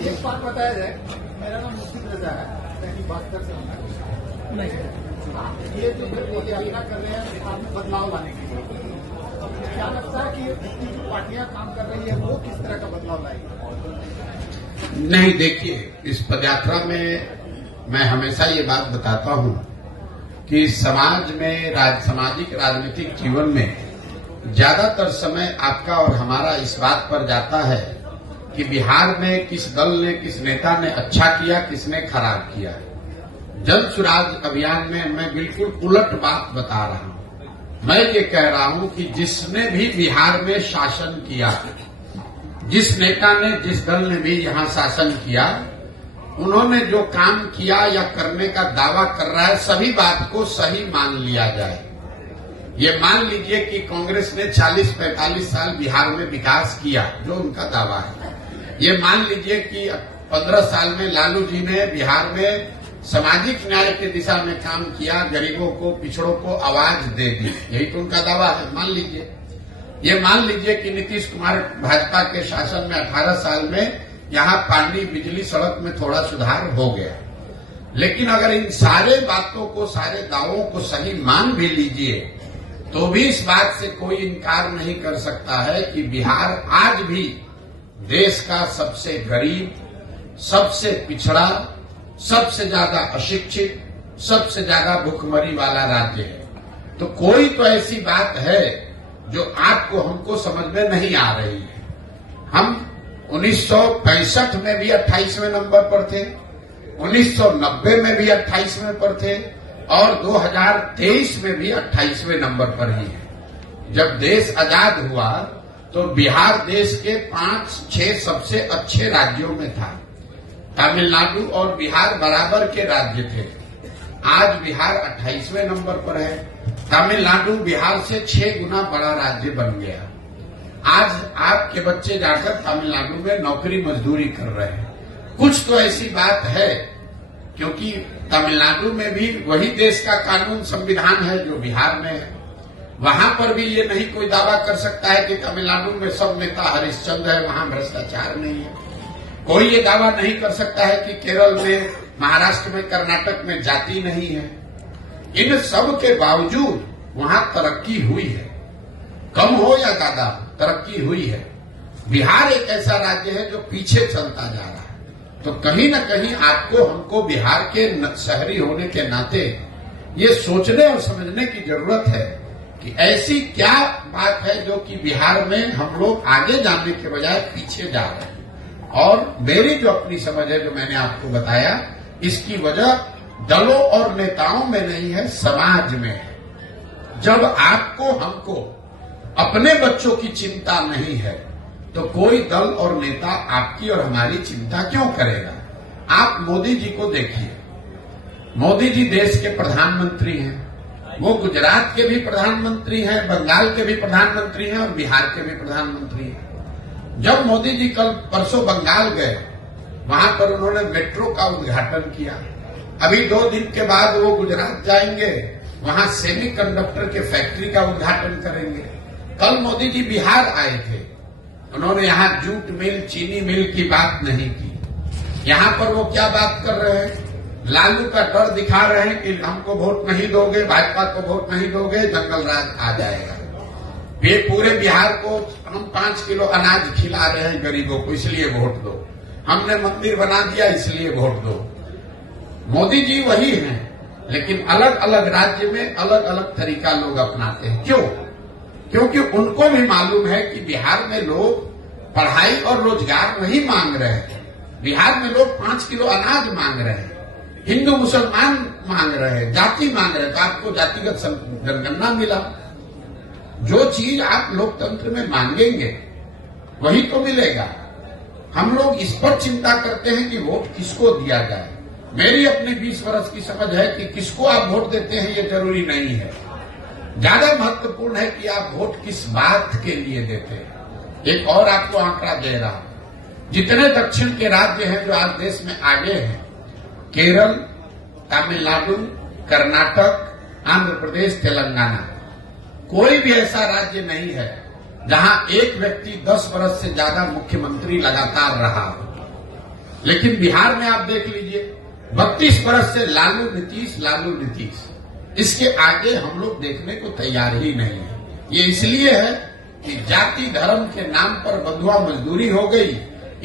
एक बात बताया जाए, मेरा नाम मुफ्ती रजा है, दैनिक भास्कर से नहीं। ये जो यात्रा कर रहे हैं बिहार में बदलाव लाने के लिए, क्या लगता है कि जो पार्टियां काम कर रही है वो किस तरह का बदलाव लाएगी? नहीं, देखिए, इस पदयात्रा में मैं हमेशा ये बात बताता हूं कि समाज में सामाजिक राजनीतिक जीवन में ज्यादातर समय आपका और हमारा इस बात पर जाता है कि बिहार में किस दल ने, किस नेता ने अच्छा किया, किसने खराब किया। जन सुराज अभियान में मैं बिल्कुल उलट बात बता रहा हूं। मैं ये कह रहा हूं कि जिसने भी बिहार में शासन किया, जिस नेता ने, जिस दल ने भी यहां शासन किया, उन्होंने जो काम किया या करने का दावा कर रहा है, सभी बात को सही मान लिया जाए। ये मान लीजिए कि कांग्रेस ने 40-45 साल बिहार में विकास किया, जो उनका दावा है। ये मान लीजिए कि 15 साल में लालू जी ने बिहार में सामाजिक न्याय की दिशा में काम किया, गरीबों को, पिछड़ों को आवाज दे दी, यही तो उनका दावा है। मान लीजिए, ये मान लीजिए कि नीतीश कुमार भाजपा के शासन में 18 साल में यहां पानी, बिजली, सड़क में थोड़ा सुधार हो गया। लेकिन अगर इन सारे बातों को, सारे दावों को सही मान भी लीजिए, तो भी इस बात से कोई इनकार नहीं कर सकता है कि बिहार आज भी देश का सबसे गरीब, सबसे पिछड़ा, सबसे ज्यादा अशिक्षित, सबसे ज्यादा भूखमरी वाला राज्य है। तो कोई तो ऐसी बात है जो आपको, हमको समझ में नहीं आ रही है। हम 1965 में भी 28वें नंबर पर थे, 1990 में भी 28वें पर थे और 2023 में भी 28वें नंबर पर ही है। जब देश आजाद हुआ तो बिहार देश के 5-6 सबसे अच्छे राज्यों में था। तमिलनाडु और बिहार बराबर के राज्य थे। आज बिहार 28वें नंबर पर है। तमिलनाडु बिहार से 6 गुना बड़ा राज्य बन गया। आज आपके बच्चे जाकर तमिलनाडु में नौकरी मजदूरी कर रहे हैं। कुछ तो ऐसी बात है, क्योंकि तमिलनाडु में भी वही देश का कानून, संविधान है जो बिहार में है। वहां पर भी ये नहीं कोई दावा कर सकता है कि तमिलनाडु में सब नेता हरिश्चंद्र है, वहां भ्रष्टाचार नहीं है। कोई ये दावा नहीं कर सकता है कि केरल में, महाराष्ट्र में, कर्नाटक में जाति नहीं है। इन सब के बावजूद वहां तरक्की हुई है, कम हो या ज्यादा, तरक्की हुई है। बिहार एक ऐसा राज्य है जो पीछे चलता जा रहा है। तो कहीं न कहीं आपको, हमको बिहार के शहरी होने के नाते ये सोचने और समझने की जरूरत है कि ऐसी क्या बात है जो कि बिहार में हम लोग आगे जाने के बजाय पीछे जा रहे हैं। और मेरी जो अपनी समझ है, जो मैंने आपको बताया, इसकी वजह दलों और नेताओं में नहीं है, समाज में है। जब आपको, हमको अपने बच्चों की चिंता नहीं है तो कोई दल और नेता आपकी और हमारी चिंता क्यों करेगा? आप मोदी जी को देखिए। मोदी जी देश के प्रधानमंत्री हैं। वो गुजरात के भी प्रधानमंत्री हैं, बंगाल के भी प्रधानमंत्री हैं और बिहार के भी प्रधानमंत्री हैं। जब मोदी जी कल परसों बंगाल गए, वहां पर उन्होंने मेट्रो का उद्घाटन किया। अभी 2 दिन के बाद वो गुजरात जाएंगे, वहां सेमीकंडक्टर के फैक्ट्री का उद्घाटन करेंगे। कल मोदी जी बिहार आए थे, उन्होंने यहां जूट मिल, चीनी मिल की बात नहीं की। यहां पर वो क्या बात कर रहे हैं? लालू का डर दिखा रहे हैं कि हमको वोट नहीं दोगे, भाजपा को वोट नहीं दोगे, जंगल राज आ जाएगा। ये पूरे बिहार को हम 5 किलो अनाज खिला रहे हैं गरीबों को, इसलिए वोट दो। हमने मंदिर बना दिया, इसलिए वोट दो। मोदी जी वही हैं, लेकिन अलग अलग राज्य में अलग अलग तरीका लोग अपनाते हैं। क्यों? क्योंकि उनको भी मालूम है कि बिहार में लोग पढ़ाई और रोजगार नहीं मांग रहे हैं। बिहार में लोग 5 किलो अनाज मांग रहे हैं, हिंदू मुसलमान मांग रहे हैं, जाति मांग रहे हैं। तो आपको जातिगत जनगणना मिला। जो चीज आप लोकतंत्र में मांगेंगे वही तो मिलेगा। हम लोग इस पर चिंता करते हैं कि वोट किसको दिया जाए। मेरी अपनी 20 वर्ष की समझ है कि किसको आप वोट देते हैं ये जरूरी नहीं है। ज्यादा महत्वपूर्ण है कि आप वोट किस बात के लिए देते हैं। एक और आपको आंकड़ा दे रहा हूं, जितने दक्षिण के राज्य हैं जो आज देश में आगे हैं, केरल, तमिलनाडु, कर्नाटक, आंध्र प्रदेश, तेलंगाना, कोई भी ऐसा राज्य नहीं है जहां एक व्यक्ति 10 वर्ष से ज्यादा मुख्यमंत्री लगातार रहा हो। लेकिन बिहार में आप देख लीजिए 32 बरस से लालू नीतीश इसके आगे हम लोग देखने को तैयार ही नहीं है। ये इसलिए है कि जाति धर्म के नाम पर बंधुआ मजदूरी हो गई,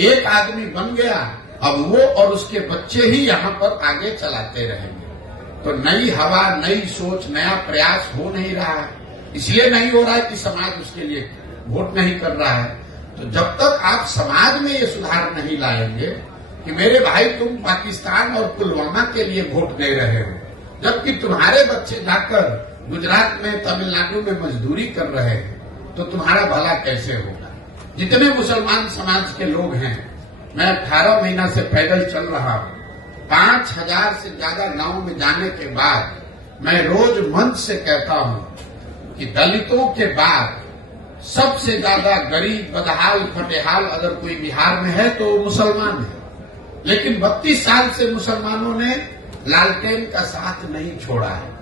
एक आदमी बन गया, अब वो और उसके बच्चे ही यहाँ पर आगे चलाते रहेंगे। तो नई हवा, नई सोच, नया प्रयास हो नहीं रहा है। इसलिए नहीं हो रहा है कि समाज उसके लिए वोट नहीं कर रहा है। तो जब तक आप समाज में ये सुधार नहीं लाएंगे कि मेरे भाई तुम पाकिस्तान और पुलवामा के लिए वोट दे रहे हो, जबकि तुम्हारे बच्चे जाकर गुजरात में, तमिलनाडु में मजदूरी कर रहे हैं, तो तुम्हारा भला कैसे होगा। जितने मुसलमान समाज के लोग हैं, मैं 18 महीना से पैदल चल रहा हूं, 5000 से ज्यादा गांव में जाने के बाद मैं रोज मंच से कहता हूं कि दलितों के बाद सबसे ज्यादा गरीब, बदहाल, फटेहाल अगर कोई बिहार में है तो वो मुसलमान है। लेकिन 32 साल से मुसलमानों ने लालटेन का साथ नहीं छोड़ा है।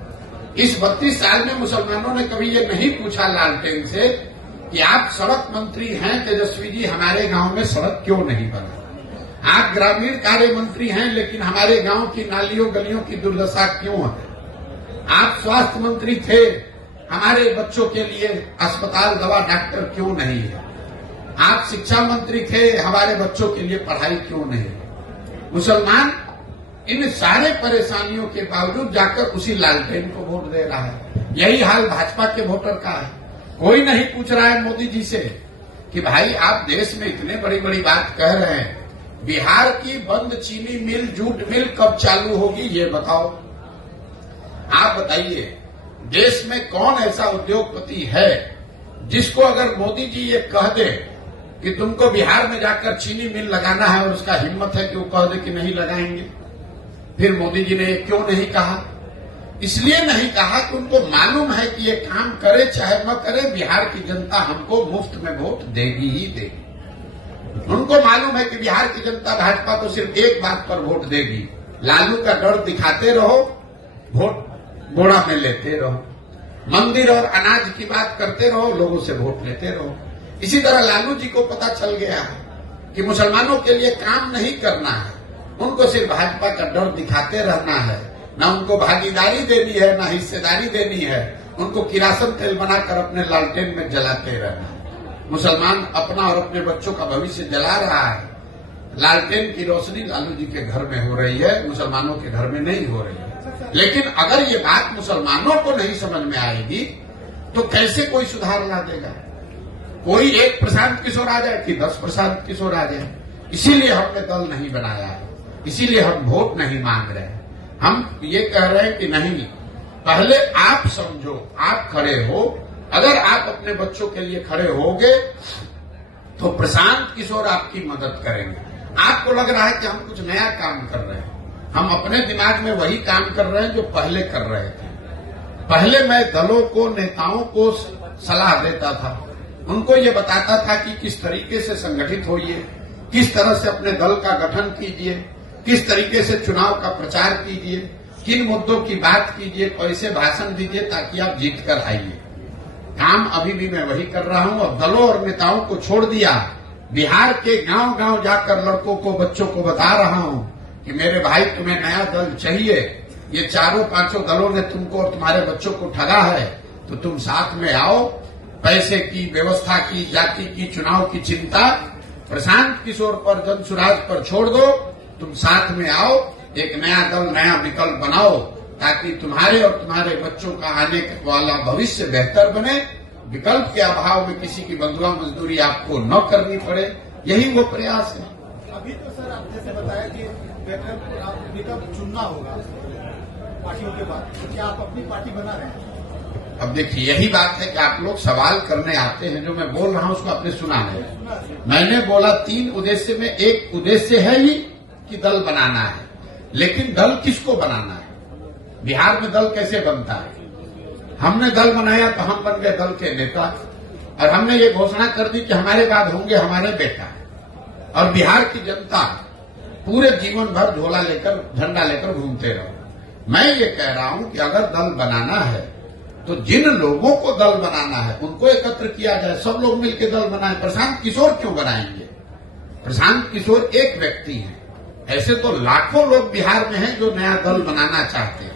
इस 32 साल में मुसलमानों ने कभी ये नहीं पूछा लालटेन से कि आप सड़क मंत्री हैं तेजस्वी जी, हमारे गांव में सड़क क्यों नहीं बना। आप ग्रामीण कार्य मंत्री हैं, लेकिन हमारे गांव की नालियों गलियों की दुर्दशा क्यों है। आप स्वास्थ्य मंत्री थे, हमारे बच्चों के लिए अस्पताल, दवा, डॉक्टर क्यों नहीं है। आप शिक्षा मंत्री थे, हमारे बच्चों के लिए पढ़ाई क्यों नहीं है। मुसलमान इन सारे परेशानियों के बावजूद जाकर उसी लालटेन को वोट दे रहा है। यही हाल भाजपा के वोटर का है। कोई नहीं पूछ रहा है मोदी जी से कि भाई आप देश में इतने बड़ी बड़ी बात कह रहे हैं, बिहार की बंद चीनी मिल, जूट मिल कब चालू होगी ये बताओ। आप बताइए, देश में कौन ऐसा उद्योगपति है जिसको अगर मोदी जी ये कह दे कि तुमको बिहार में जाकर चीनी मिल लगाना है, और उसका हिम्मत है कि वो कह दे कि नहीं लगाएंगे। फिर मोदी जी ने ये क्यों नहीं कहा? इसलिए नहीं कहा कि उनको मालूम है कि ये काम करे चाहे न करे, बिहार की जनता हमको मुफ्त में वोट देगी ही देगी। उनको मालूम है कि बिहार की जनता भाजपा को सिर्फ एक बात पर वोट देगी, लालू का डर दिखाते रहो, वोट बोड़ा में लेते रहो, मंदिर और अनाज की बात करते रहो, लोगों से वोट लेते रहो। इसी तरह लालू जी को पता चल गया है कि मुसलमानों के लिए काम नहीं करना है, उनको सिर्फ भाजपा का डर दिखाते रहना है। न उनको भागीदारी देनी है, न हिस्सेदारी देनी है, उनको किरासन तेल बनाकर अपने लालटेन में जलाते रहना है। मुसलमान अपना और अपने बच्चों का भविष्य जला रहा है। लालटेन की रोशनी लालू जी के घर में हो रही है, मुसलमानों के घर में नहीं हो रही है। लेकिन अगर ये बात मुसलमानों को नहीं समझ में आएगी तो कैसे कोई सुधार ला देगा। कोई एक प्रशांत किशोर आ जाए कि 10 प्रशांत किशोर आ जाए। इसीलिए हमने दल नहीं बनाया है, इसीलिए हम वोट नहीं मांग रहे हैं। हम ये कह रहे हैं कि नहीं, पहले आप समझो, आप खड़े हो। अगर आप अपने बच्चों के लिए खड़े होगे तो प्रशांत किशोर आपकी मदद करेंगे। आपको लग रहा है कि हम कुछ नया काम कर रहे हैं, हम अपने दिमाग में वही काम कर रहे हैं जो पहले कर रहे थे। पहले मैं दलों को, नेताओं को सलाह देता था, उनको ये बताता था कि किस तरीके से संगठित होइए, किस तरह से अपने दल का गठन कीजिए, किस तरीके से चुनाव का प्रचार कीजिए, किन मुद्दों की बात कीजिए, कैसे भाषण दीजिए ताकि आप जीत कर आइए। काम अभी भी मैं वही कर रहा हूं और दलों और नेताओं को छोड़ दिया। बिहार के गांव गांव जाकर लड़कों को, बच्चों को बता रहा हूं कि मेरे भाई तुम्हें नया दल चाहिए, ये 4-5 दलों ने तुमको और तुम्हारे बच्चों को ठगा है, तो तुम साथ में आओ। पैसे की, व्यवस्था की, जाति की, चुनाव की चिंता प्रशांत किशोर पर, जनसुराज पर छोड़ दो, तुम साथ में आओ, एक नया दल, नया विकल्प बनाओ ताकि तुम्हारे और तुम्हारे बच्चों का आने वाला भविष्य बेहतर बने। विकल्प के अभाव में किसी की बंधुआ मजदूरी आपको न करनी पड़े, यही वो प्रयास है। अभी तो सर आप जैसे बताया कि विकल्प चुनना होगा पार्टियों के बाद, तो क्या आप अपनी पार्टी बना रहे हैं? अब देखिए, यही बात है कि आप लोग सवाल करने आते हैं, जो मैं बोल रहा हूं उसको आपने सुना है। मैंने बोला 3 उद्देश्य में एक उद्देश्य है ही कि दल बनाना है, लेकिन दल किसको बनाना है? बिहार में दल कैसे बनता है? हमने दल बनाया तो हम बन गए दल के नेता, और हमने ये घोषणा कर दी कि हमारे बाद होंगे हमारे बेटा, और बिहार की जनता पूरे जीवन भर झोला लेकर, झंडा लेकर घूमते रहो। मैं ये कह रहा हूं कि अगर दल बनाना है तो जिन लोगों को दल बनाना है उनको एकत्र किया जाए, सब लोग मिलकर दल बनाए। प्रशांत किशोर क्यों बनाएंगे? प्रशांत किशोर एक व्यक्ति है, ऐसे तो लाखों लोग बिहार में हैं जो नया दल बनाना चाहते हैं।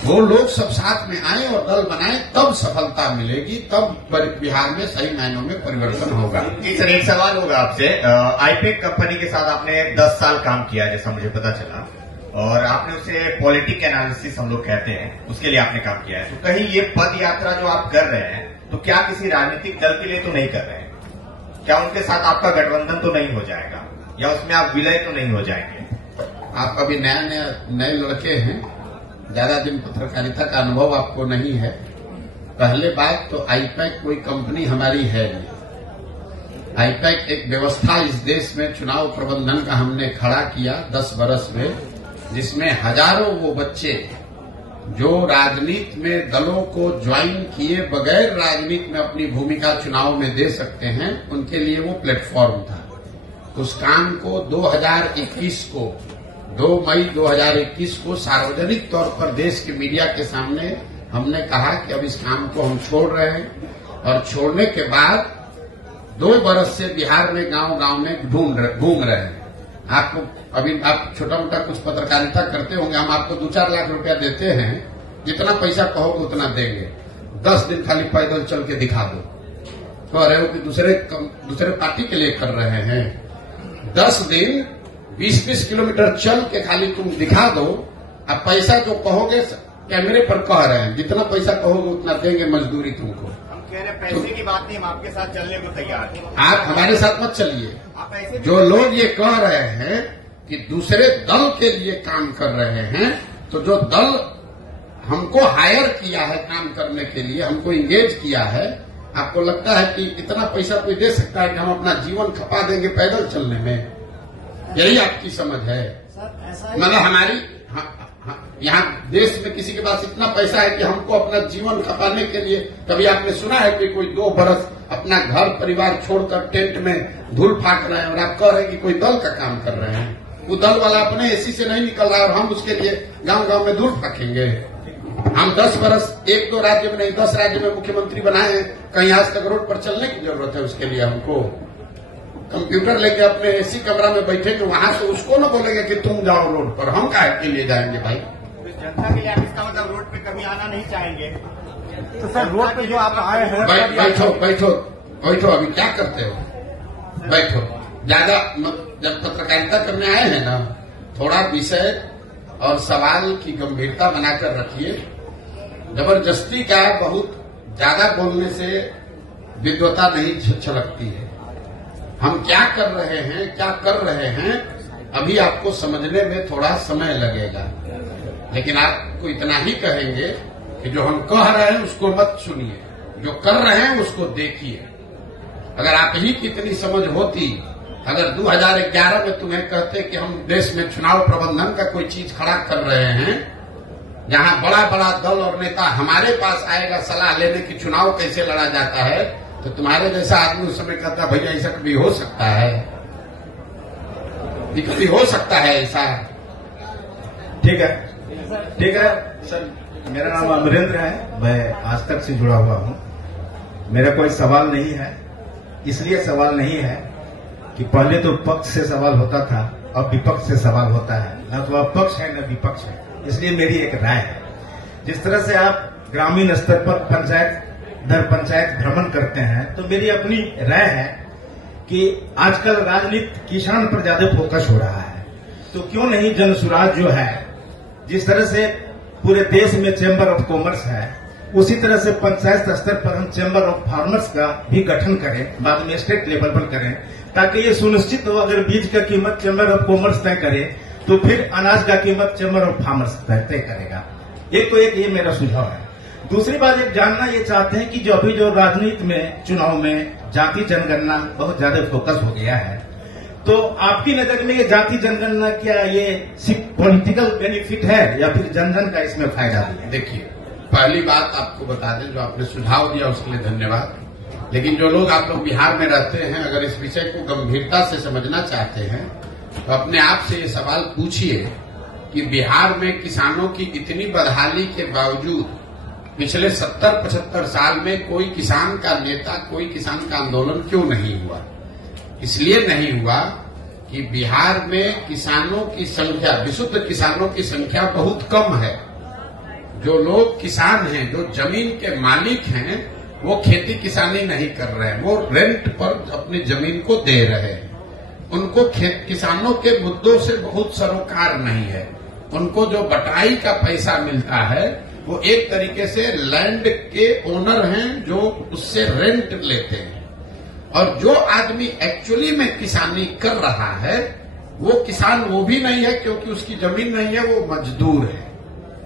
वो लोग सब साथ में आए और दल बनाए, तब सफलता मिलेगी, तब बिहार में सही मायनों में परिवर्तन होगा। जी सर, एक सवाल होगा आपसे। आईपेक कंपनी के साथ आपने 10 साल काम किया, जैसा मुझे पता चला, और आपने उसे पॉलिटिक एनालिसिस हम लोग कहते हैं, उसके लिए आपने काम किया है। तो कहीं ये पद यात्रा जो आप कर रहे हैं, तो क्या किसी राजनीतिक दल के लिए तो नहीं कर रहे हैं? क्या उनके साथ आपका गठबंधन तो नहीं हो जाएगा, या उसमें आप विलय तो नहीं हो जाएंगे? आप अभी नए लड़के हैं, ज्यादा दिन पत्रकारिता का अनुभव आपको नहीं है। पहले बात तो आईपैक कोई कंपनी हमारी है नहीं। आईपैक एक व्यवस्था इस देश में चुनाव प्रबंधन का हमने खड़ा किया 10 बरस में, जिसमें हजारों वो बच्चे जो राजनीति में दलों को ज्वाइन किए बगैर राजनीति में अपनी भूमिका चुनाव में दे सकते हैं, उनके लिए वो प्लेटफॉर्म था। उस काम को 2021 को 2 मई 2021 को सार्वजनिक तौर पर देश के मीडिया के सामने हमने कहा कि अब इस काम को हम छोड़ रहे हैं, और छोड़ने के बाद 2 बरस से बिहार में गांव-गांव में घूम रहे हैं। आपको अभी आप छोटा मोटा कुछ पत्रकारिता करते होंगे, हम आपको 2-4 लाख रुपया देते हैं, जितना पैसा कहोगे उतना देंगे। 10 दिन खाली पैदल चल के दिखा दो, कह रहे हो कि दूसरे पार्टी के लिए कर रहे हैं। 10 दिन 20-20 किलोमीटर चल के खाली तुम दिखा दो। अब पैसा जो कहोगे कैमरे पर कह रहे हैं, जितना पैसा कहोगे उतना देंगे मजदूरी तुमको। हम कह रहे हैं पैसे की बात नहीं, हम आपके साथ चलने को तैयार हैं। आप हमारे साथ मत चलिए। आप ऐसे जो लोग ये कह रहे हैं कि दूसरे दल के लिए काम कर रहे हैं, तो जो दल हमको हायर किया है काम करने के लिए, हमको इंगेज किया है, आपको लगता है कि इतना पैसा कोई दे सकता है कि हम अपना जीवन खपा देंगे पैदल चलने में? यही आपकी समझ है? मतलब हमारी यहाँ देश में किसी के पास इतना पैसा है कि हमको अपना जीवन खपाने के लिए, कभी आपने सुना है कि कोई 2 बरस अपना घर परिवार छोड़कर टेंट में धूल फाक रहे हैं और आप कह रहे हैं कि कोई दल का काम कर रहे हैं? वो दल वाला अपने एसी से नहीं निकल रहा है और हम उसके लिए गांव-गांव में धूल फाकेंगे? हम 10 बरस 1-2 राज्य में नहीं 10 राज्य में मुख्यमंत्री बनाए हैं, कहीं आज तक रोड पर चलने की जरूरत है उसके लिए हमको? कंप्यूटर लेके अपने एसी कमरा में बैठेंगे वहां से उसको न बोलेंगे कि तुम जाओ रोड पर, हम काहे के लिए जाएंगे भाई? जनता के लिए आप इसका मतलब रोड पे कभी आना नहीं चाहेंगे? तो सर रोड पे जो आप आए हैं, बैठो अभी क्या करते हो? बैठो। ज्यादा जब पत्रकारिता करने आए हैं ना, थोड़ा विषय और सवाल की गंभीरता बनाकर रखिए। जबरदस्ती का बहुत ज्यादा बोलने से विद्वता नहीं छलकती है। हम क्या कर रहे हैं अभी आपको समझने में थोड़ा समय लगेगा, लेकिन आपको इतना ही कहेंगे कि जो हम कह रहे हैं उसको मत सुनिए, जो कर रहे हैं उसको देखिए। अगर आप ही की इतनी समझ होती, अगर 2011 में तुम्हें कहते कि हम देश में चुनाव प्रबंधन का कोई चीज खड़ा कर रहे हैं, जहां बड़ा बड़ा दल और नेता हमारे पास आएगा सलाह लेने की चुनाव कैसे लड़ा जाता है, तो तुम्हारे जैसा आदमी उस समय कहता भैया ऐसा कभी हो सकता है? कभी हो सकता है ऐसा? ठीक है सर, मेरा नाम अमरेंद्र है, मैं आज तक से जुड़ा हुआ हूं। मेरा कोई सवाल नहीं है, इसलिए सवाल नहीं है कि पहले तो पक्ष से सवाल होता था, अब विपक्ष से सवाल होता है। न तो अब पक्ष है न विपक्ष है, इसलिए मेरी एक राय है। जिस तरह से आप ग्रामीण स्तर पर पंचायत दर पंचायत भ्रमण करते हैं, तो मेरी अपनी राय है कि आजकल राजनीति किसान पर ज्यादा फोकस हो रहा है, तो क्यों नहीं जन सुराज जो है, जिस तरह से पूरे देश में चैम्बर ऑफ कॉमर्स है, उसी तरह से पंचायत स्तर पर हम चैम्बर ऑफ फार्मर्स का भी गठन करें, बाद में स्टेट लेवल पर करें, ताकि ये सुनिश्चित हो अगर बीज का कीमत चैम्बर ऑफ कॉमर्स तय करे तो फिर अनाज का कीमत चैम्बर ऑफ फार्मर्स तय करेगा। एक ये मेरा सुझाव है। दूसरी बात एक जानना ये चाहते हैं कि जो अभी जो राजनीति में चुनाव में जाति जनगणना बहुत ज्यादा फोकस हो गया है, तो आपकी नजर में ये जाति जनगणना क्या ये सिर्फ पॉलिटिकल बेनिफिट है या फिर जन जन का इसमें फायदा भी है? देखिए, पहली बात आपको बता दें, जो आपने सुझाव दिया उसके लिए धन्यवाद, लेकिन जो लोग आप लोग बिहार में रहते हैं, अगर इस विषय को गंभीरता से समझना चाहते हैं तो अपने आप से ये सवाल पूछिए कि बिहार में किसानों की इतनी बदहाली के बावजूद पिछले 70-75 साल में कोई किसान का नेता, कोई किसान का आंदोलन क्यों नहीं हुआ? इसलिए नहीं हुआ कि बिहार में किसानों की संख्या, विशुद्ध किसानों की संख्या बहुत कम है। जो लोग किसान हैं, जो जमीन के मालिक हैं, वो खेती किसानी नहीं कर रहे हैं, वो रेंट पर अपनी जमीन को दे रहे हैं। उनको किसानों के मुद्दों से बहुत सरोकार नहीं है। उनको जो बटाई का पैसा मिलता है वो एक तरीके से लैंड के ओनर हैं जो उससे रेंट लेते हैं। और जो आदमी एक्चुअली में किसानी कर रहा है वो किसान वो भी नहीं है, क्योंकि उसकी जमीन नहीं है, वो मजदूर है।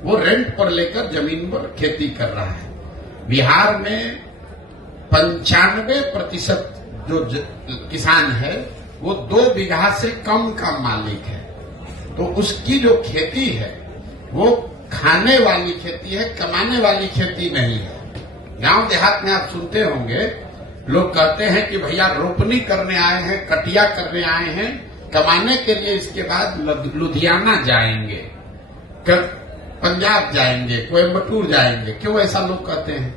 वो रेंट पर लेकर जमीन पर खेती कर रहा है। बिहार में 95% जो किसान है वो 2 बीघा से कम का मालिक है। तो उसकी जो खेती है वो खाने वाली खेती है, कमाने वाली खेती नहीं है। गांव देहात में आप सुनते होंगे लोग कहते हैं कि भैया रोपनी करने आए हैं, कटिया करने आए हैं, कमाने के लिए इसके बाद लुधियाना जाएंगे, पंजाब जाएंगे, कोयम्बटूर जाएंगे। क्यों ऐसा लोग कहते हैं?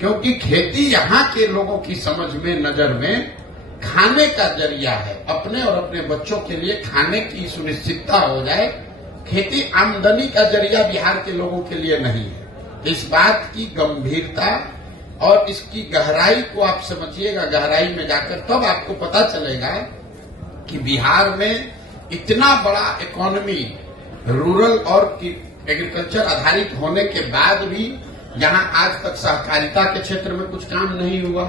क्योंकि खेती यहाँ के लोगों की समझ में, नजर में खाने का जरिया है। अपने और अपने बच्चों के लिए खाने की सुनिश्चितता हो जाए। खेती आमदनी का जरिया बिहार के लोगों के लिए नहीं है। इस बात की गंभीरता और इसकी गहराई को आप समझिएगा। गहराई में जाकर तब आपको पता चलेगा कि बिहार में इतना बड़ा इकोनॉमी रूरल और एग्रीकल्चर आधारित होने के बाद भी यहाँ आज तक सहकारिता के क्षेत्र में कुछ काम नहीं हुआ।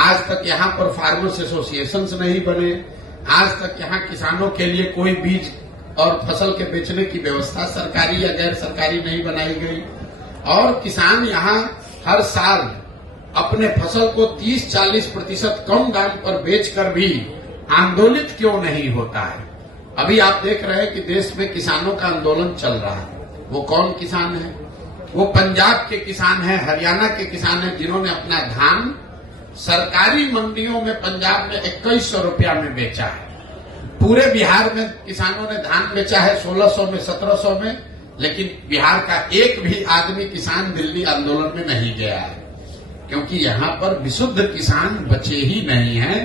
आज तक यहाँ पर फार्मर्स एसोसिएशंस नहीं बने। आज तक यहाँ किसानों के लिए कोई बीज और फसल के बेचने की व्यवस्था सरकारी या गैर सरकारी नहीं बनाई गई। और किसान यहाँ हर साल अपने फसल को 30-40% कम दाम पर बेचकर भी आंदोलित क्यों नहीं होता है? अभी आप देख रहे हैं कि देश में किसानों का आंदोलन चल रहा है। वो कौन किसान है? वो पंजाब के किसान हैं, हरियाणा के किसान हैं, जिन्होंने अपना धान सरकारी मंडियों में पंजाब में 2100 रुपया में बेचा है। पूरे बिहार में किसानों ने धान बेचा है 1600 में, 1700 में, लेकिन बिहार का एक भी आदमी किसान दिल्ली आंदोलन में नहीं गया है, क्योंकि यहाँ पर विशुद्ध किसान बचे ही नहीं हैं।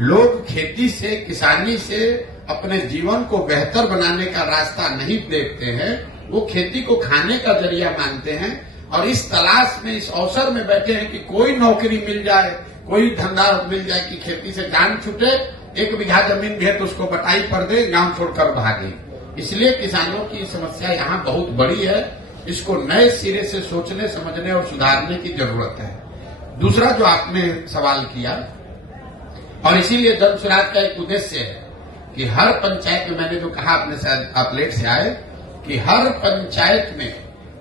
लोग खेती से, किसानी से अपने जीवन को बेहतर बनाने का रास्ता नहीं देखते हैं। वो खेती को खाने का जरिया मानते हैं और इस तलाश में, इस अवसर में बैठे हैं कि कोई नौकरी मिल जाए, कोई धंधा मिल जाए कि खेती से जान छूटे, 1 बीघा जमीन भी है तो उसको बटाई पर दे, गांव छोड़कर भागे। इसलिए किसानों की समस्या यहाँ बहुत बड़ी है। इसको नए सिरे से सोचने, समझने और सुधारने की जरूरत है। दूसरा जो आपने सवाल किया, और इसीलिए जन सुराज का एक उद्देश्य है कि हर पंचायत में, मैंने जो कहा, आपने शायद आप लेट से आए, कि हर पंचायत में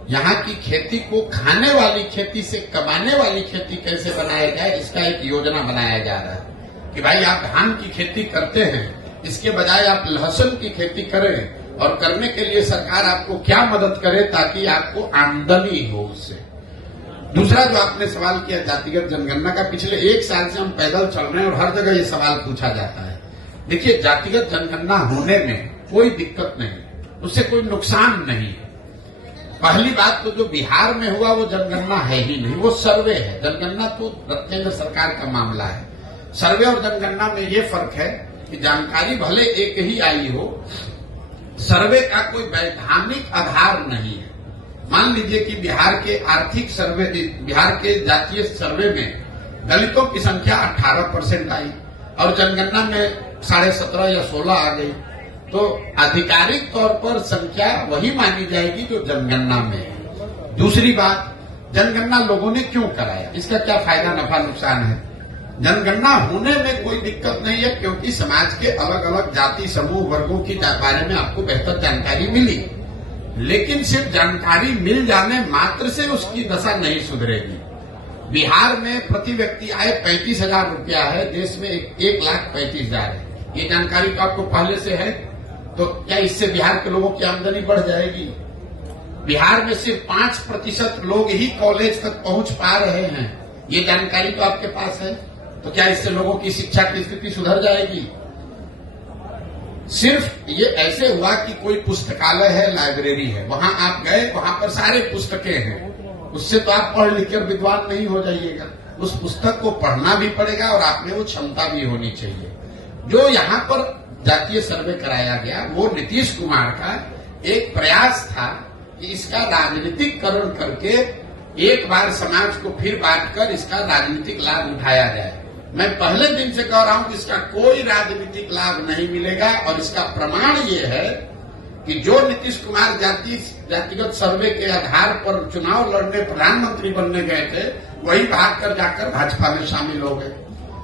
यहाँ की खेती को खाने वाली खेती से कमाने वाली खेती कैसे बनाया जाए, इसका एक योजना बनाया जा रहा है। कि भाई आप धान की खेती करते हैं, इसके बजाय आप लहसुन की खेती करें, और करने के लिए सरकार आपको क्या मदद करे ताकि आपको आमदनी हो उससे। दूसरा जो आपने सवाल किया जातिगत जनगणना का, पिछले 1 साल से हम पैदल चल रहे हैं और हर जगह ये सवाल पूछा जाता है। देखिए, जातिगत जनगणना होने में कोई दिक्कत नहीं, उससे कोई नुकसान नहीं है। पहली बात तो जो बिहार में हुआ वो जनगणना है ही नहीं, वो सर्वे है। जनगणना तो केंद्र सरकार का मामला है। सर्वे और जनगणना में ये फर्क है कि जानकारी भले एक ही आई हो, सर्वे का कोई वैधानिक आधार नहीं है। मान लीजिए कि बिहार के आर्थिक सर्वे, बिहार के जातीय सर्वे में दलितों की संख्या 18% आई और जनगणना में 17.5 या 16 आ गई, तो आधिकारिक तौर पर संख्या वही मानी जाएगी जो जनगणना में है। दूसरी बात, जनगणना लोगों ने क्यों कराया, इसका क्या फायदा, नफा, नुकसान है? जनगणना होने में कोई दिक्कत नहीं है, क्योंकि समाज के अलग अलग जाति, समूह, वर्गों की बारे में आपको बेहतर जानकारी मिली। लेकिन सिर्फ जानकारी मिल जाने मात्र से उसकी दशा नहीं सुधरेगी। बिहार में प्रति व्यक्ति आय 35,000 रुपया है, देश में 1,35,000 है। ये जानकारी तो आपको पहले से है, तो क्या इससे बिहार के लोगों की आमदनी बढ़ जाएगी? बिहार में सिर्फ 5% लोग ही कॉलेज तक पहुंच पा रहे हैं, ये जानकारी तो आपके पास है, तो क्या इससे लोगों की शिक्षा की स्थिति सुधर जाएगी? सिर्फ ये ऐसे हुआ कि कोई पुस्तकालय है, लाइब्रेरी है, वहां आप गए, वहां पर सारे पुस्तकें हैं, उससे तो आप पढ़ लिखकर विद्वान नहीं हो जाइएगा। उस पुस्तक को पढ़ना भी पड़ेगा और आप में वो क्षमता भी होनी चाहिए। जो यहाँ पर जातीय सर्वे कराया गया, वो नीतीश कुमार का एक प्रयास था कि इसका राजनीतिकरण करके एक बार समाज को फिर बांटकर इसका राजनीतिक लाभ उठाया जाए। मैं पहले दिन से कह रहा हूं कि इसका कोई राजनीतिक लाभ नहीं मिलेगा और इसका प्रमाण ये है कि जो नीतीश कुमार जातिगत सर्वे के आधार पर चुनाव लड़ने प्रधानमंत्री बनने गए थे, वही भागकर जाकर भाजपा में शामिल हो गए।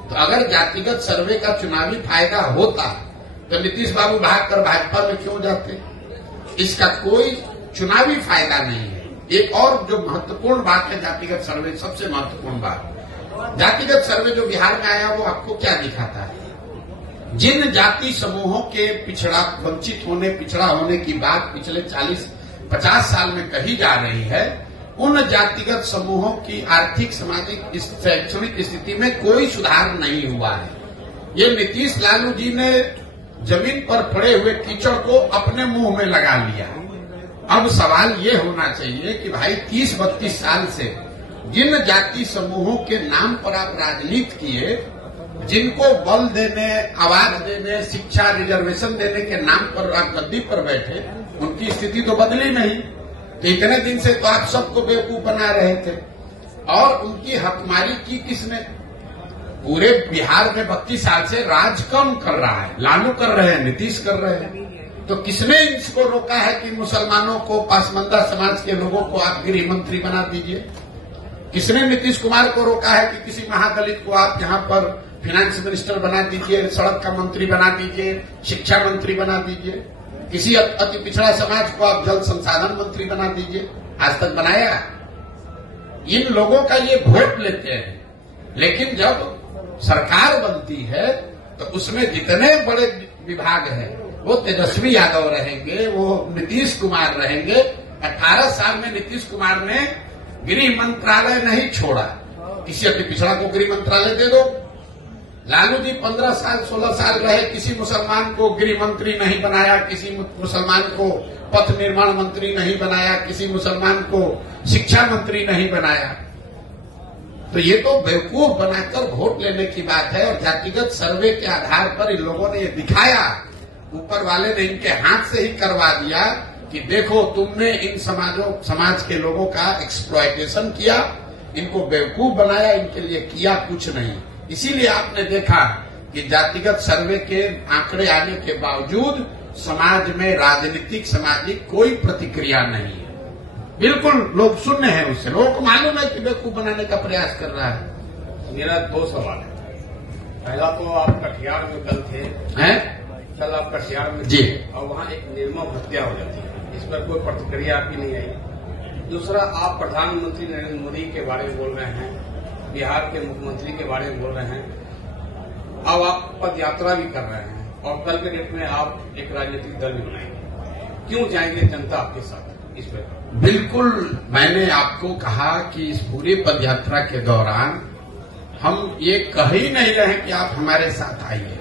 तो अगर जातिगत सर्वे का चुनावी फायदा होता तो नीतीश बाबू भागकर भाजपा में क्यों जाते? इसका कोई चुनावी फायदा नहीं है। एक और जो महत्वपूर्ण बात है जातिगत सर्वे, सबसे महत्वपूर्ण बात, जातिगत सर्वे जो बिहार में आया वो आपको क्या दिखाता है? जिन जाति समूहों के वंचित होने, पिछड़ा होने की बात पिछले 40-50 साल में कही जा रही है, उन जातिगत समूहों की आर्थिक, सामाजिक, शैक्षणिक स्थिति में कोई सुधार नहीं हुआ है। ये नीतीश लालू जी ने जमीन पर पड़े हुए कीचड़ को अपने मुंह में लगा लिया। अब सवाल ये होना चाहिए कि भाई 30-32 साल से जिन जाति समूहों के नाम पर आप राजनीति किए, जिनको बल देने, आवाज देने, शिक्षा, रिजर्वेशन देने के नाम पर आप गद्दी पर बैठे, उनकी स्थिति तो बदली नहीं। तो इतने दिन से तो आप सबको बेवकूफ बना रहे थे और उनकी हकमारी की किसने? पूरे बिहार में 32 साल से राज कौन कर रहा है? लालू कर रहे हैं, नीतीश कर रहे हैं। तो किसने इसको रोका है कि मुसलमानों को, पासमंदा समाज के लोगों को आप गृह मंत्री बना दीजिए? किसने नीतीश कुमार को रोका है कि किसी महादलित को आप यहां पर फाइनेंस मिनिस्टर बना दीजिए, सड़क का मंत्री बना दीजिए, शिक्षा मंत्री बना दीजिए, किसी अति पिछड़ा समाज को आप जल संसाधन मंत्री बना दीजिए? आज तक बनाया? इन लोगों का ये वोट लेते हैं, लेकिन जब सरकार बनती है तो उसमें जितने बड़े विभाग हैं वो तेजस्वी यादव रहेंगे, वो नीतीश कुमार रहेंगे। 18 साल में नीतीश कुमार ने गृह मंत्रालय नहीं छोड़ा। किसी अति पिछड़ा को गृह मंत्रालय दे दो। लालू जी 15 साल 16 साल रहे, किसी मुसलमान को गृह मंत्री नहीं बनाया, किसी मुसलमान को पथ निर्माण मंत्री नहीं बनाया, किसी मुसलमान को शिक्षा मंत्री नहीं बनाया। तो ये तो बेवकूफ बनाकर वोट लेने की बात है। और जातिगत सर्वे के आधार पर इन लोगों ने ये दिखाया, ऊपर वाले ने इनके हाथ से ही करवा दिया कि देखो तुमने इन समाज के लोगों का एक्सप्लॉयटेशन किया, इनको बेवकूफ बनाया, इनके लिए किया कुछ नहीं। इसीलिए आपने देखा कि जातिगत सर्वे के आंकड़े आने के बावजूद समाज में राजनीतिक, सामाजिक कोई प्रतिक्रिया नहीं है। बिल्कुल लोग शून्य हैं उससे। लोगों को मालूम है कि बेवकूफ बनाने का प्रयास कर रहा है। मेरा 2 सवाल है। पहला तो आप कटिहार में कल थे, कल आप कटिहार में जी, और वहाँ एक निर्मम हत्या हो जाती है, इस पर कोई प्रतिक्रिया आपकी नहीं आई। दूसरा, आप प्रधानमंत्री नरेंद्र मोदी के बारे में बोल रहे हैं, बिहार के मुख्यमंत्री के बारे में बोल रहे हैं, अब आप पद यात्रा भी कर रहे हैं और कल के डेट में आप एक राजनीतिक दल भी बनाएंगे। क्यों जाएंगे जनता आपके साथ इस पर? बिल्कुल, मैंने आपको कहा कि इस पूरी पदयात्रा के दौरान हम ये कह ही नहीं रहे कि आप हमारे साथ आइए,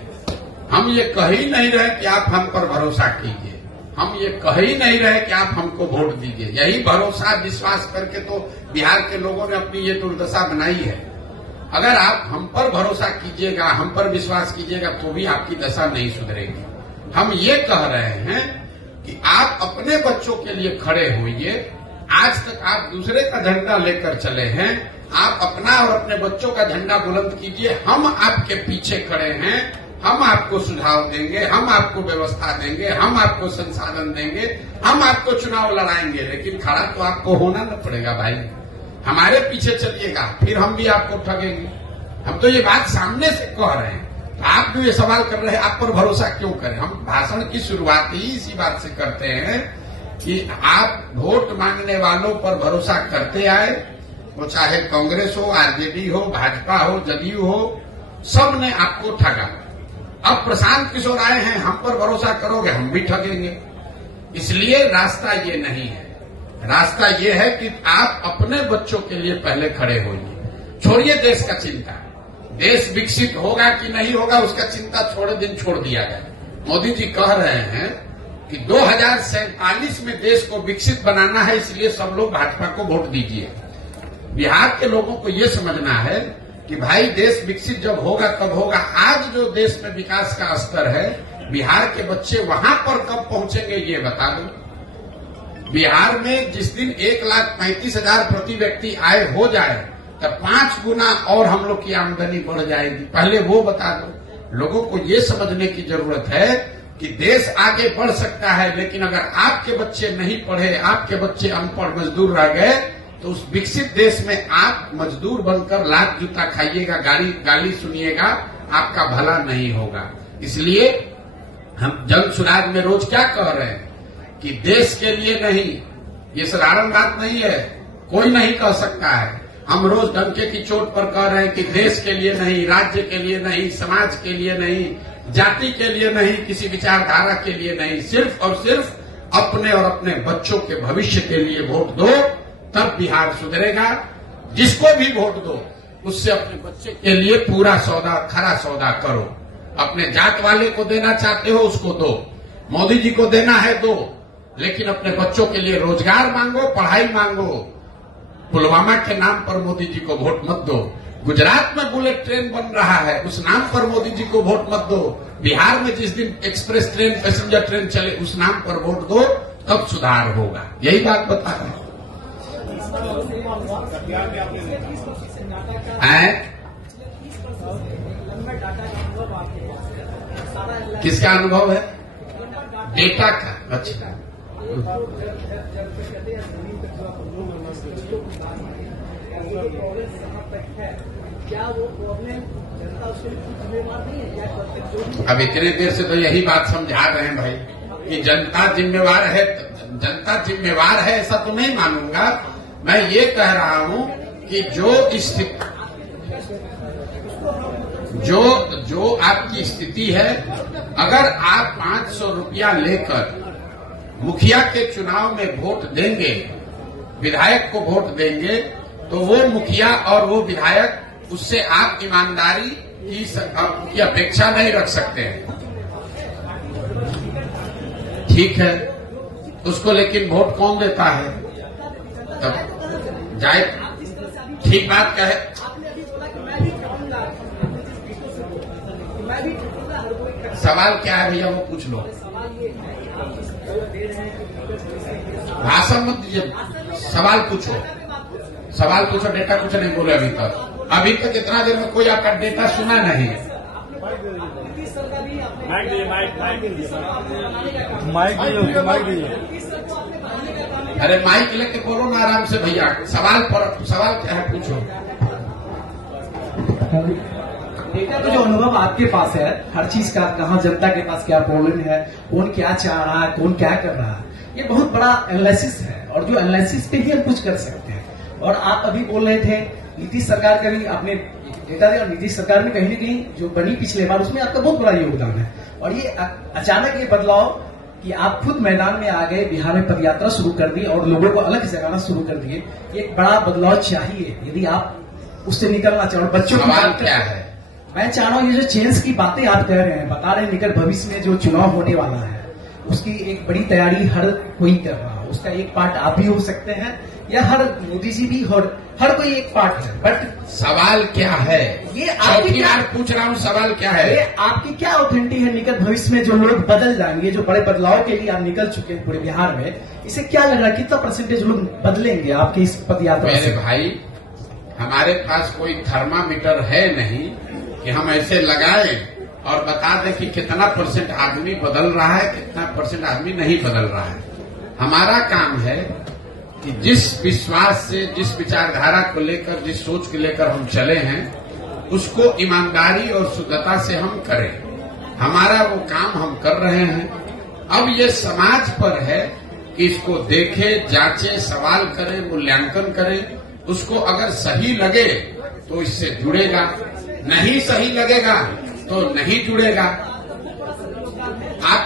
हम ये कह ही नहीं रहे कि आप हम पर भरोसा कीजिए, हम ये कह ही नहीं रहे कि आप हमको वोट दीजिए। यही भरोसा, विश्वास करके तो बिहार के लोगों ने अपनी ये दुर्दशा बनाई है। अगर आप हम पर भरोसा कीजिएगा, हम पर विश्वास कीजिएगा, तो भी आपकी दशा नहीं सुधरेगी। हम ये कह रहे हैं कि आप अपने बच्चों के लिए खड़े होइए। आज तक आप दूसरे का झंडा लेकर चले हैं, आप अपना और अपने बच्चों का झंडा बुलंद कीजिए। हम आपके पीछे खड़े हैं, हम आपको सुझाव देंगे, हम आपको व्यवस्था देंगे, हम आपको संसाधन देंगे, हम आपको चुनाव लड़ाएंगे। लेकिन खड़ा तो आपको होना न पड़ेगा भाई। हमारे पीछे चलिएगा, फिर हम भी आपको ठगेंगे। हम तो ये बात सामने से कह रहे हैं। तो आप भी ये सवाल कर रहे हैं आप पर भरोसा क्यों करें? हम भाषण की शुरुआत ही इसी बात से करते हैं कि आप वोट मांगने वालों पर भरोसा करते आए, वो चाहे कांग्रेस हो, आरजेडी हो, भाजपा हो, जदयू हो, सब ने आपको ठगा। अब प्रशांत किशोर आए हैं, हम पर भरोसा करोगे, हम भी ठगेंगे। इसलिए रास्ता ये नहीं है। रास्ता ये है कि आप अपने बच्चों के लिए पहले खड़े होइए। छोड़िए देश का चिंता। देश विकसित होगा कि नहीं होगा उसका चिंता थोड़े दिन छोड़ दिया जाए। मोदी जी कह रहे हैं कि 2047 में देश को विकसित बनाना है, इसलिए सब लोग भाजपा को वोट दीजिए। बिहार के लोगों को ये समझना है कि भाई देश विकसित जब होगा तब होगा। आज जो देश में विकास का स्तर है, बिहार के बच्चे वहां पर कब पहुंचेंगे ये बता दो। बिहार में जिस दिन 1,35,000 प्रति व्यक्ति आय हो जाए तब 5 गुना और हम लोग की आमदनी बढ़ जाएगी। पहले वो बता दो। लोगों को ये समझने की जरूरत है कि देश आगे बढ़ सकता है, लेकिन अगर आपके बच्चे नहीं पढ़े, आपके बच्चे अनपढ़ मजदूर रह गए तो उस विकसित देश में आप मजदूर बनकर लात जूता खाइएगा, गाली सुनिएगा, आपका भला नहीं होगा। इसलिए हम जन सुराज में रोज क्या कह रहे हैं कि देश के लिए नहीं, ये साधारण बात नहीं है, कोई नहीं कह सकता है। हम रोज डंके की चोट पर कह रहे हैं कि देश के लिए नहीं, राज्य के लिए नहीं, समाज के लिए नहीं, जाति के लिए नहीं, किसी विचारधारा के लिए नहीं, सिर्फ और सिर्फ अपने और अपने बच्चों के भविष्य के लिए वोट दो, तब बिहार सुधरेगा। जिसको भी वोट दो उससे अपने बच्चे के लिए पूरा सौदा, खरा सौदा करो। अपने जात वाले को देना चाहते हो उसको दो, मोदी जी को देना है दो, लेकिन अपने बच्चों के लिए रोजगार मांगो, पढ़ाई मांगो। पुलवामा के नाम पर मोदी जी को वोट मत दो। गुजरात में बुलेट ट्रेन बन रहा है, उस नाम पर मोदी जी को वोट मत दो। बिहार में जिस दिन एक्सप्रेस ट्रेन, पैसेंजर ट्रेन चले, उस नाम पर वोट दो, तब सुधार होगा। यही बात बता रहे हैं। किसका अनुभव है? डेटा का। अच्छा, अब इतने देर से तो यही बात समझा रहे हैं भाई कि जनता जिम्मेवार है। जनता जिम्मेवार है ऐसा तो नहीं मानूंगा। मैं ये कह रहा हूं कि जो आपकी स्थिति है, अगर आप 500 रुपया लेकर मुखिया के चुनाव में वोट देंगे, विधायक को वोट देंगे, तो वो मुखिया और वो विधायक, उससे आप ईमानदारी की अपेक्षा नहीं रख सकते हैं। ठीक है, उसको लेकिन वोट कौन देता है? तब जाए, ठीक बात कहे। सवाल क्या है भैया, वो पूछ लो। भाषण मत दीजिए, सवाल पूछो। सवाल पूछो, डेटा कुछ नहीं बोले अभी तक। अभी तक इतना देर में कोई आपका डेटा सुना नहीं। अरे माइक लेके बोलो ना आराम से भैया। सवाल क्या है, पूछो। डेटा का जो अनुभव आपके पास है हर चीज का, कहाँ जनता के पास क्या प्रॉब्लम है, कौन क्या चाह रहा है, कौन क्या कर रहा है, ये बहुत बड़ा एनालिसिस है। और जो एनालिसिस पे ही हम कुछ कर सकते हैं। और आप अभी बोल रहे थे नीतीश सरकार का भी आपने डेटा दिया, और नीतीश सरकार में कहीं न कहीं जो बनी पिछले बार, उसमें आपका बहुत बड़ा योगदान है। और ये अचानक ये बदलाव कि आप खुद मैदान में आ गए, बिहार में पदयात्रा शुरू कर दी और लोगों को अलग जगाना शुरू कर दिए, एक बड़ा बदलाव चाहिए यदि आप उससे निकलना चाहो। बच्चों की बात क्या है? मैं चाह रहा हूँ ये जो चेंज की बातें आप कह रहे हैं, बता रहे हैं निकट भविष्य में जो चुनाव होने वाला है उसकी एक बड़ी तैयारी हर कोई कर रहा है। उसका एक पार्ट आप भी हो सकते हैं, या हर मोदी जी भी, हर कोई एक पार्ट है। बट सवाल क्या है? ये आपकी बार पूछ रहा हूँ, सवाल क्या है? ये आपकी क्या ऑथेंटिटी है निकट भविष्य में जो लोग बदल जाएंगे, जो बड़े बदलाव के लिए आप निकल चुके हैं पूरे बिहार में, इसे क्या लग रहा है, कितना परसेंटेज लोग बदलेंगे आपकी इस पदयात्रा से? मेरे भाई, हमारे पास कोई थर्मामीटर है नहीं कि हम ऐसे लगाएं और बता दें कि कितना परसेंट आदमी बदल रहा है, कितना परसेंट आदमी नहीं बदल रहा है। हमारा काम है कि जिस विश्वास से, जिस विचारधारा को लेकर, जिस सोच को लेकर हम चले हैं, उसको ईमानदारी और शुद्धता से हम करें। हमारा वो काम हम कर रहे हैं। अब ये समाज पर है कि इसको देखे, जांचे, सवाल करे, मूल्यांकन करे। उसको अगर सही लगे तो इससे जुड़ेगा, नहीं सही लगेगा तो नहीं जुड़ेगा। आप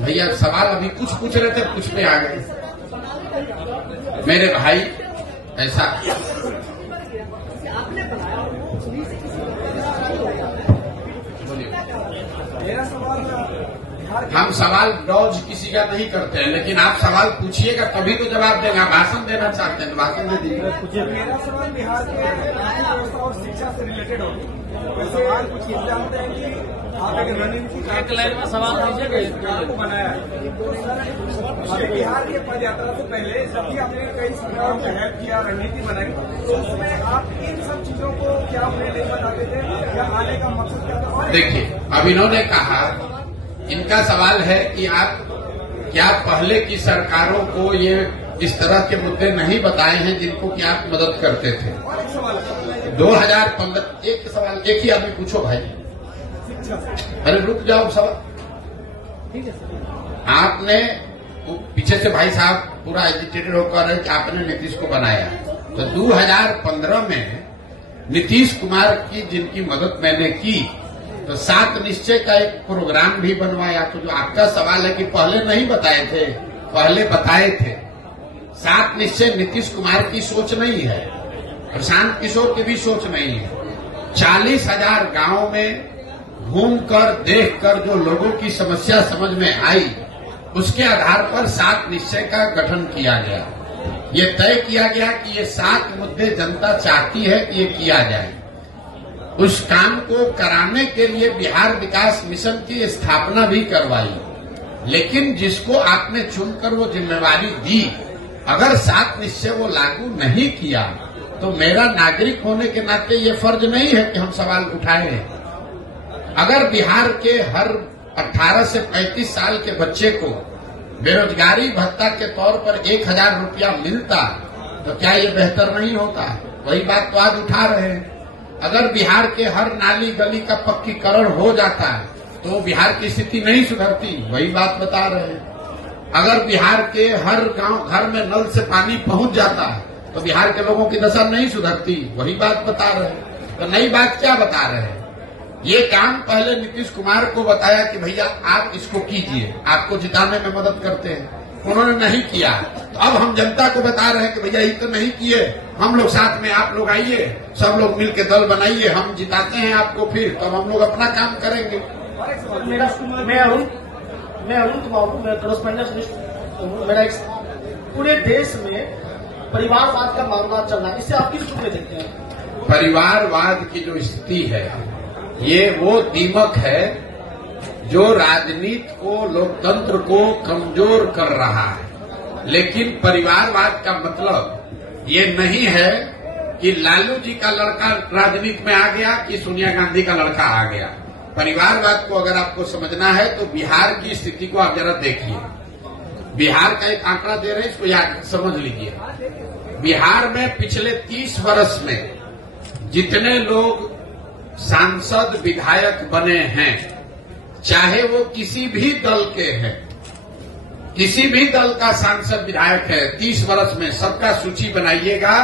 भैया सवाल अभी कुछ पूछ रहे थे, कुछ पे आ गए। मेरे भाई ऐसा मेरा सवाल हम सवाल डॉज किसी का नहीं करते हैं, लेकिन आप सवाल पूछिएगा तभी तो जवाब देगा। भाषण देना चाहते हैं तो भाषण दे दीजिए। मेरा सवाल बिहार के राजनीति व्यवस्था और शिक्षा से रिलेटेड होगी। सवाल कुछ ये जानते हैं कि आप एक रणनीति लाइन में सवाल को बनाया है। बिहार की पद यात्रा से पहले सभी आपने कई सरकारों को हेल्प किया, रणनीति बनाई, तो उसमें आप इन सब चीजों को क्या उन्हें नहीं बताते थे या आने का मकसद क्या था? देखिए, अब इन्होंने कहा, इनका सवाल है कि आप क्या पहले की सरकारों को ये इस तरह के मुद्दे नहीं बताए हैं जिनको कि आप मदद करते थे। 2015 एक सवाल एक ही आदमी पूछो भाई। अरे रुक जाओ सवाल। आपने पीछे से भाई साहब पूरा एजिटेटेड होकर कि आपने नीतीश को बनाया, तो 2015 में नीतीश कुमार की जिनकी मदद मैंने की तो 7 निश्चय का एक प्रोग्राम भी बनवाया। तो जो आपका सवाल है कि पहले नहीं बताए थे, पहले बताए थे। 7 निश्चय नीतीश कुमार की सोच नहीं है, प्रशांत किशोर की भी सोच नहीं है। 40,000 गांव में घूमकर देखकर जो लोगों की समस्या समझ में आई, उसके आधार पर 7 निश्चय का गठन किया गया। ये तय किया गया कि ये 7 मुद्दे जनता चाहती है कि ये किया जाए। उस काम को कराने के लिए बिहार विकास मिशन की स्थापना भी करवाई, लेकिन जिसको आपने चुनकर वो जिम्मेवारी दी, अगर 7 निश्चय वो लागू नहीं किया तो मेरा नागरिक होने के नाते ये फर्ज नहीं है कि हम सवाल उठाए। अगर बिहार के हर 18 से 35 साल के बच्चे को बेरोजगारी भत्ता के तौर पर 1,000 रुपया मिलता तो क्या ये बेहतर नहीं होता? वही बात तो आज उठा रहे हैं। अगर बिहार के हर नाली गली का पक्कीकरण हो जाता है तो बिहार की स्थिति नहीं सुधरती, वही बात बता रहे हैं। अगर बिहार के हर गांव घर में नल से पानी पहुंच जाता है तो बिहार के लोगों की दशा नहीं सुधरती, वही बात बता रहे हैं। तो नई बात क्या बता रहे हैं? ये काम पहले नीतीश कुमार को बताया कि भैया आप इसको कीजिए, आपको जिताने में मदद करते हैं, उन्होंने नहीं किया। तो अब हम जनता को बता रहे हैं कि भैया ये तो नहीं किए, हम लोग साथ में, आप लोग आइए, सब लोग मिलकर दल बनाइए, हम जिताते हैं आपको, फिर तो हम लोग अपना काम करेंगे। मैं अरुण कुमार, मैं करस्पॉन्डेंट हूँ। मेरा पूरे देश में परिवारवाद का मामला चल रहा है, इससे आप किस रूप में देखते हैं? परिवारवाद की जो स्थिति है ये वो दीमक है जो राजनीति को, लोकतंत्र को कमजोर कर रहा है। लेकिन परिवारवाद का मतलब ये नहीं है कि लालू जी का लड़का राजनीति में आ गया कि सोनिया गांधी का लड़का आ गया। परिवारवाद को अगर आपको समझना है तो बिहार की स्थिति को आप जरा देखिए। बिहार का एक आंकड़ा दे रहे हैं, इसको याद समझ लीजिए। बिहार में पिछले 30 वर्ष में जितने लोग सांसद विधायक बने हैं, चाहे वो किसी भी दल के हैं, किसी भी दल का सांसद विधायक है, 30 वर्ष में सबका सूची बनाइएगा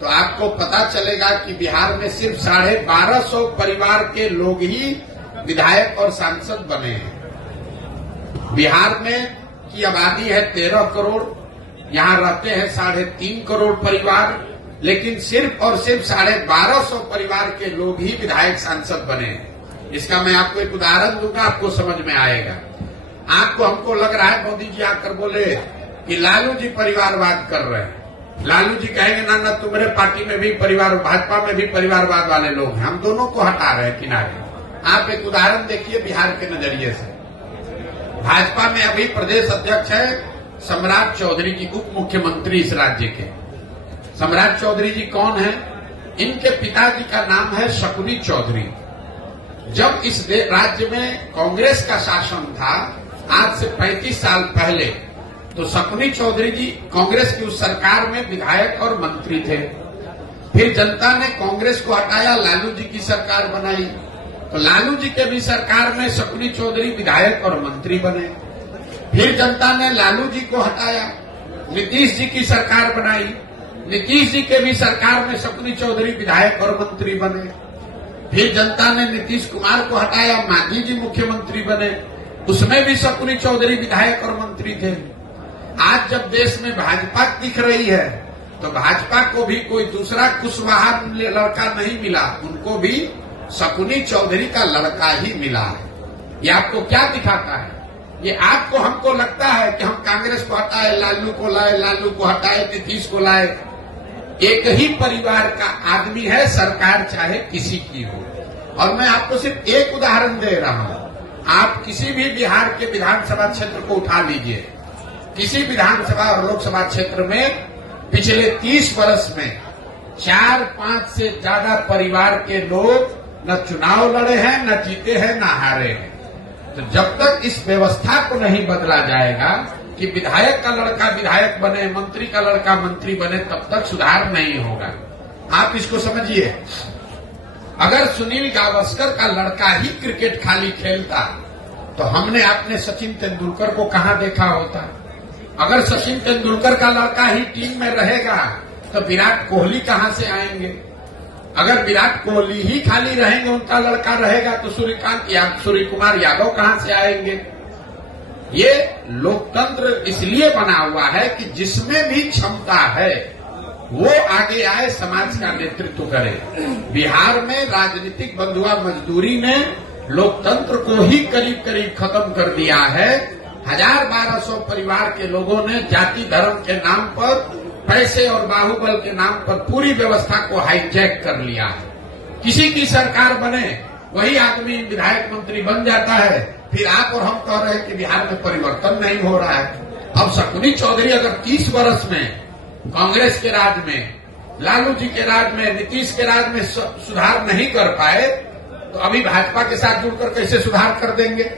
तो आपको पता चलेगा कि बिहार में सिर्फ 1250 परिवार के लोग ही विधायक और सांसद बने हैं। बिहार में की आबादी है 13 करोड़, यहाँ रहते हैं 3.5 करोड़ परिवार, लेकिन सिर्फ और सिर्फ 1250 परिवार के लोग ही विधायक सांसद बने हैं। इसका मैं आपको एक उदाहरण दूंगा, आपको समझ में आएगा। आपको हमको लग रहा है मोदी जी आकर बोले कि लालू जी परिवारवाद कर रहे हैं, लालू जी कहेंगे ना तुम्हारे पार्टी में भी परिवार, भाजपा में भी परिवारवाद वाले लोग हैं, हम दोनों को हटा रहे हैं किनारे। आप एक उदाहरण देखिए बिहार के नजरिए से। भाजपा में अभी प्रदेश अध्यक्ष है सम्राट चौधरी जी, उप मुख्यमंत्री इस राज्य के। सम्राट चौधरी जी कौन है? इनके पिताजी का नाम है शकुनी चौधरी। जब इस राज्य में कांग्रेस का शासन था आज से 35 साल पहले, तो शकुनी चौधरी जी कांग्रेस की उस सरकार में विधायक और मंत्री थे। फिर जनता ने कांग्रेस को हटाया, लालू जी की सरकार बनाई, तो लालू जी के भी सरकार में शकुनी चौधरी विधायक और मंत्री बने। फिर जनता ने लालू जी को हटाया, नीतीश जी की सरकार बनाई, नीतीश जी के भी सरकार में शकुनी चौधरी विधायक और मंत्री बने। फिर जनता ने नीतीश कुमार को हटाया, मांझी जी मुख्यमंत्री बने, उसमें भी शकुनी चौधरी विधायक और मंत्री थे। आज जब देश में भाजपा दिख रही है तो भाजपा को भी कोई दूसरा कुशवाहा लड़का नहीं मिला, उनको भी शकुनी चौधरी का लड़का ही मिला है। ये आपको क्या दिखाता है? ये आपको हमको लगता है कि हम कांग्रेस को हटाए, लालू को लाए, लालू को हटाए, नीतीश को लाए। एक ही परिवार का आदमी है, सरकार चाहे किसी की हो। और मैं आपको सिर्फ एक उदाहरण दे रहा हूं। आप किसी भी बिहार के विधानसभा क्षेत्र को उठा लीजिए, किसी विधानसभा और लोकसभा क्षेत्र में पिछले 30 वर्ष में 4-5 से ज्यादा परिवार के लोग न चुनाव लड़े हैं, न जीते हैं, न हारे हैं। तो जब तक इस व्यवस्था को नहीं बदला जाएगा कि विधायक का लड़का विधायक बने, मंत्री का लड़का मंत्री बने, तब तक सुधार नहीं होगा। आप इसको समझिए। अगर सुनील गावस्कर का लड़का ही क्रिकेट खाली खेलता तो हमने आपने सचिन तेंदुलकर को कहां देखा होता। अगर सचिन तेंदुलकर का लड़का ही टीम में रहेगा तो विराट कोहली कहां से आएंगे। अगर विराट कोहली ही खाली रहेंगे, उनका लड़का रहेगा, तो सूर्य कुमार यादव कहां से आएंगे। ये लोकतंत्र इसलिए बना हुआ है कि जिसमें भी क्षमता है वो आगे आए, समाज का नेतृत्व करे। बिहार में राजनीतिक बंधुआ मजदूरी ने लोकतंत्र को ही करीब करीब खत्म कर दिया है। 1000-1200 परिवार के लोगों ने जाति धर्म के नाम पर, पैसे और बाहुबल के नाम पर पूरी व्यवस्था को हाईजैक कर लिया है। किसी की सरकार बने, वही आदमी विधायक मंत्री बन जाता है। फिर आप और हम कह रहे हैं कि बिहार में परिवर्तन नहीं हो रहा है। अब शकुनी चौधरी अगर 30 वर्ष में कांग्रेस के राज में, लालू जी के राज में, नीतीश के राज में सुधार नहीं कर पाए, तो अभी भाजपा के साथ जुड़कर कैसे सुधार कर देंगे।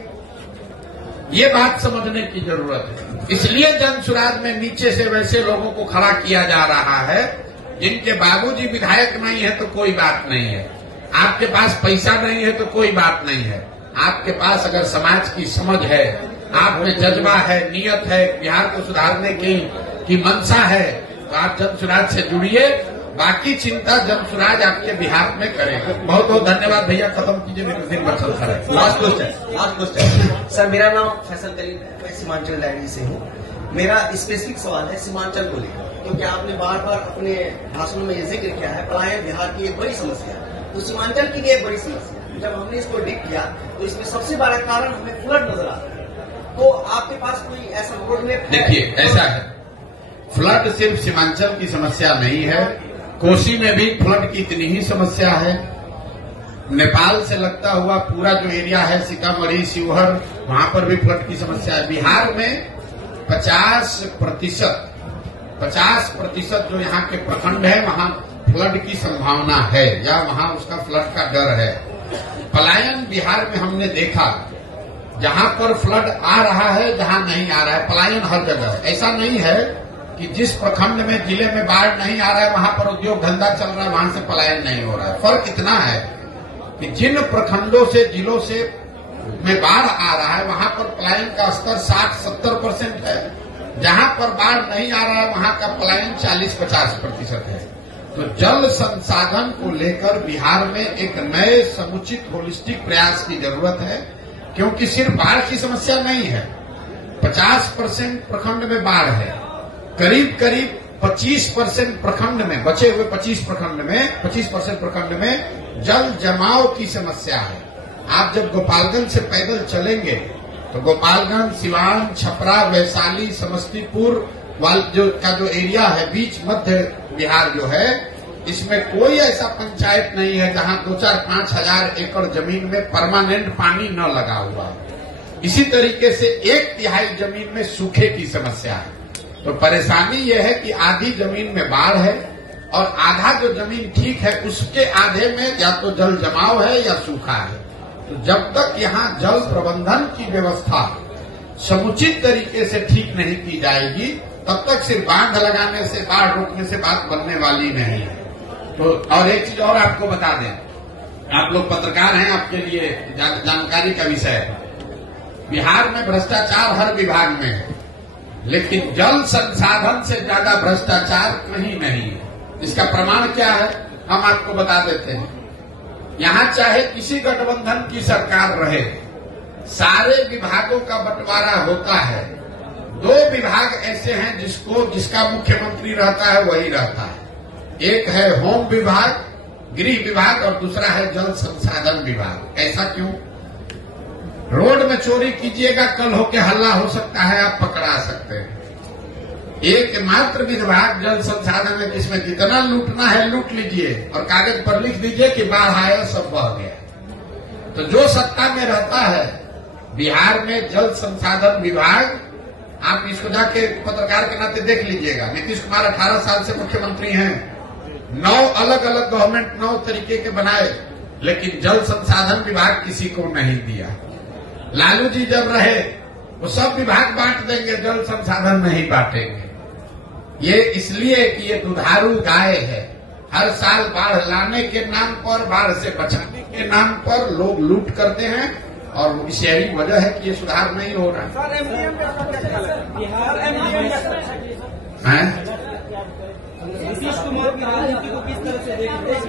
ये बात समझने की जरूरत है। इसलिए जन सुराज में नीचे से वैसे लोगों को खड़ा किया जा रहा है जिनके बाबूजी विधायक नहीं है तो कोई बात नहीं है, आपके पास पैसा नहीं है तो कोई बात नहीं है, आपके पास अगर समाज की समझ है, आप में जज्बा है, नियत है, बिहार को सुधारने की मंशा है, तो आप जन सुराज से जुड़िए। बाकी चिंता जन सुराज आपके बिहार में करेगा। बहुत बहुत धन्यवाद भैया, खत्म कीजिए, मेरे दिन भर चलता है। Last question sir. मेरा नाम फैसल करीम है, मैं सीमांचल डायरी से हूँ। मेरा स्पेसिफिक सवाल है सीमांचल को लेकर, क्योंकि आपने बार बार अपने भाषण में ये जिक्र किया है पलायन बिहार की एक बड़ी समस्या है, तो सीमांचल की भी एक बड़ी समस्या है। जब हमने इसको डिग किया तो इसमें सबसे बड़ा कारण हमें फ्लड नजर आता है। तो आपके पास कोई ऐसा रोड मैप है? देखिए, ऐसा है, फ्लड सिर्फ सीमांचल की समस्या नहीं है, कोसी में भी फ्लड की इतनी ही समस्या है। नेपाल से लगता हुआ पूरा जो एरिया है, सीतामढ़ी, शिवहर, वहां पर भी फ्लड की समस्या है। बिहार में 50% जो यहाँ के प्रखंड है वहां फ्लड की संभावना है, या वहां उसका फ्लड का डर है। पलायन बिहार में हमने देखा, जहां पर फ्लड आ रहा है, जहां नहीं आ रहा है, पलायन हर जगह है। ऐसा नहीं है कि जिस प्रखंड में, जिले में बाढ़ नहीं आ रहा है वहां पर उद्योग धंधा चल रहा है, वहां से पलायन नहीं हो रहा है। फर्क इतना है कि जिन प्रखंडों से, जिलों से में बाढ़ आ रहा है वहां पर पलायन का स्तर 60-70% है, जहां पर बाढ़ नहीं आ रहा है वहां का पलायन 40-50% है। तो जल संसाधन को लेकर बिहार में एक नए समुचित होलिस्टिक प्रयास की जरूरत है, क्योंकि सिर्फ बाढ़ की समस्या नहीं है। 50% प्रखंड में बाढ़ है, करीब करीब 25% प्रखंड में, बचे हुए 25% प्रखंड में जल जमाव की समस्या है। आप जब गोपालगंज से पैदल चलेंगे तो गोपालगंज, सिवान, छपरा, वैशाली, समस्तीपुर जो एरिया है, बीच मध्य बिहार जो है, इसमें कोई ऐसा पंचायत नहीं है जहां 2-4-5 हजार एकड़ जमीन में परमानेंट पानी न लगा हुआ है। इसी तरीके से 1/3 जमीन में सूखे की समस्या है। तो परेशानी यह है कि आधी जमीन में बाढ़ है और आधा जो जमीन ठीक है उसके आधे में या तो जल जमाव है या सूखा है। तो जब तक यहाँ जल प्रबंधन की व्यवस्था समुचित तरीके से ठीक नहीं की जाएगी, तब तक सिर्फ बांध लगाने से, बाढ़ रोकने से बात बनने वाली नहीं है। तो और एक चीज और आपको बता दें, आप लोग पत्रकार हैं, आपके लिए जानकारी का विषय है। बिहार में भ्रष्टाचार हर विभाग में है, लेकिन जल संसाधन से ज्यादा भ्रष्टाचार कहीं नहीं है। इसका प्रमाण क्या है, हम आपको बता देते हैं। यहां चाहे किसी गठबंधन की सरकार रहे, सारे विभागों का बंटवारा होता है। 2 विभाग ऐसे हैं जिसका मुख्यमंत्री रहता है वही रहता है। एक है होम विभाग, गृह विभाग, और दूसरा है जल संसाधन विभाग। ऐसा क्यों? रोड में चोरी कीजिएगा, कल होके हल्ला हो सकता है, आप पकड़ा सकते हैं। एकमात्र विभाग जल संसाधन है जिसमें जितना लूटना है लूट लीजिए और कागज पर लिख दीजिए कि बाढ़ आया सब बह गया। तो जो सत्ता में रहता है बिहार में जल संसाधन विभाग, आप इसको जाके पत्रकार के नाते देख लीजिएगा। नीतीश कुमार 18 साल से मुख्यमंत्री हैं, 9 अलग अलग गवर्नमेंट 9 तरीके के बनाए, लेकिन जल संसाधन विभाग किसी को नहीं दिया। लालू जी जब रहे वो सब विभाग बांट देंगे, जल संसाधन नहीं बांटेंगे। ये इसलिए कि ये दुधारू गाय है। हर साल बाढ़ लाने के नाम पर, बाढ़ से बचाने के नाम पर लोग लूट करते हैं और इस यही वजह है कि ये सुधार नहीं हो रहा है। नीतीश कुमार की राजनीति को किस तरह से देखते हैं?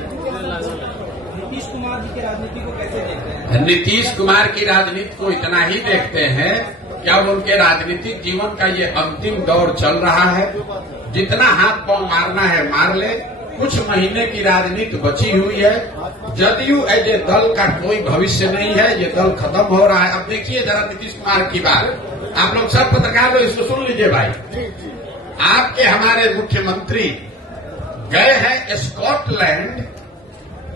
नीतीश कुमार जी की राजनीति को कैसे देखते हैं? नीतीश कुमार की राजनीति को इतना ही देखते हैं, क्या उनके राजनीतिक जीवन का ये अंतिम दौर चल रहा है? जितना हाथ पांव मारना है मार ले। कुछ महीने की राजनीति बची हुई है। जदयू एज ए दल का कोई भविष्य नहीं है, ये दल खत्म हो रहा है। अब देखिए जरा नीतीश कुमार की बात, आप लोग सब पत्रकार लोग इसको सुन लीजिए भाई। आपके हमारे मुख्यमंत्री गए हैं स्कॉटलैंड,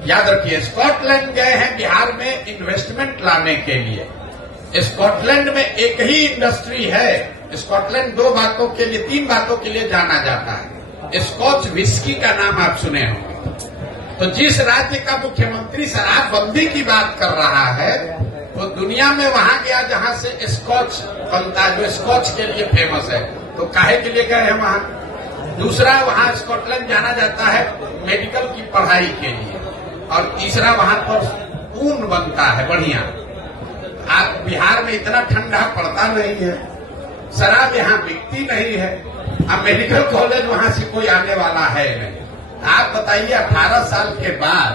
याद रखिए स्कॉटलैंड गए हैं बिहार में इन्वेस्टमेंट लाने के लिए। स्कॉटलैंड में एक ही इंडस्ट्री है। स्कॉटलैंड 2 बातों के लिए, 3 बातों के लिए जाना जाता है। स्कॉच विस्की का नाम आप सुने होंगे। तो जिस राज्य का मुख्यमंत्री शराबबंदी की बात कर रहा है वो दुनिया में वहां गया जहां से स्कॉच बनता है, जो स्कॉच के लिए फेमस है। तो काहे के लिए गए हैं वहां? दूसरा, वहां स्कॉटलैंड जाना जाता है मेडिकल की पढ़ाई के लिए। और तीसरा, वहां पर ऊन बनता है बढ़िया। आप बिहार में इतना ठंडा पड़ता नहीं है, शराब यहाँ बिकती नहीं है। अब मेडिकल कॉलेज वहां से कोई आने वाला है नहीं। आप बताइए 18 साल के बाद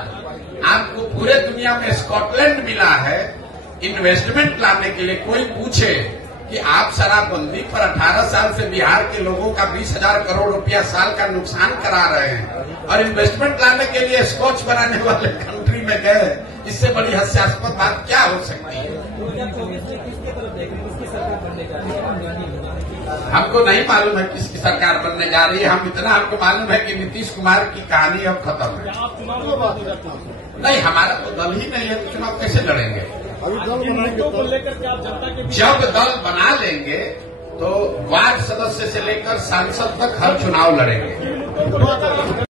आपको पूरे दुनिया में स्कॉटलैंड मिला है इन्वेस्टमेंट लाने के लिए। कोई पूछे कि आप शराबबंदी पर 18 साल से बिहार के लोगों का 20,000 करोड़ रुपया साल का नुकसान करा रहे हैं और इन्वेस्टमेंट लाने के लिए स्कॉच बनाने वाले कंट्री में गए, इससे बड़ी हास्यास्पद बात क्या हो सकती है? हमको नहीं मालूम है किसकी सरकार बनने जा रही है। हम इतना हमको मालूम है कि नीतीश कुमार की कहानी अब खत्म है। नहीं, हमारा तो दल ही नहीं है, तो चुनाव कैसे लड़ेंगे? जब दल बना लेंगे तो वार्ड सदस्य से लेकर सांसद तक हर चुनाव लड़ेंगे।